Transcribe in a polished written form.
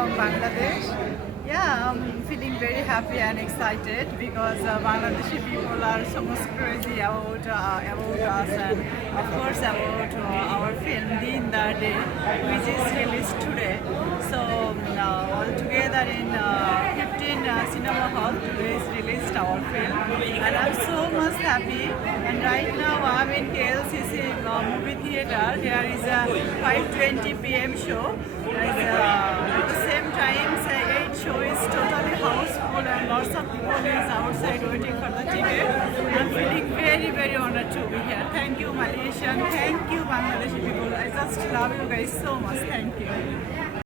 from Bangladesh. Yeah, I'm feeling very happy and excited because Bangladeshi people are so much crazy about us and of course about our film Din Da Day, which is released today. So all together in 15 cinema hall today is released our film, and I'm so much happy. And right now I'm in KLCC movie theater. Here is a 5:20 p.m. show. At the same time, say 8 show is totally houseful and lots of people is outside waiting for the ticket. I'm feeling very, very honored to be here. Thank you, Malaysian. Thank you, Bangladeshi people. I just love you guys so much. Thank you.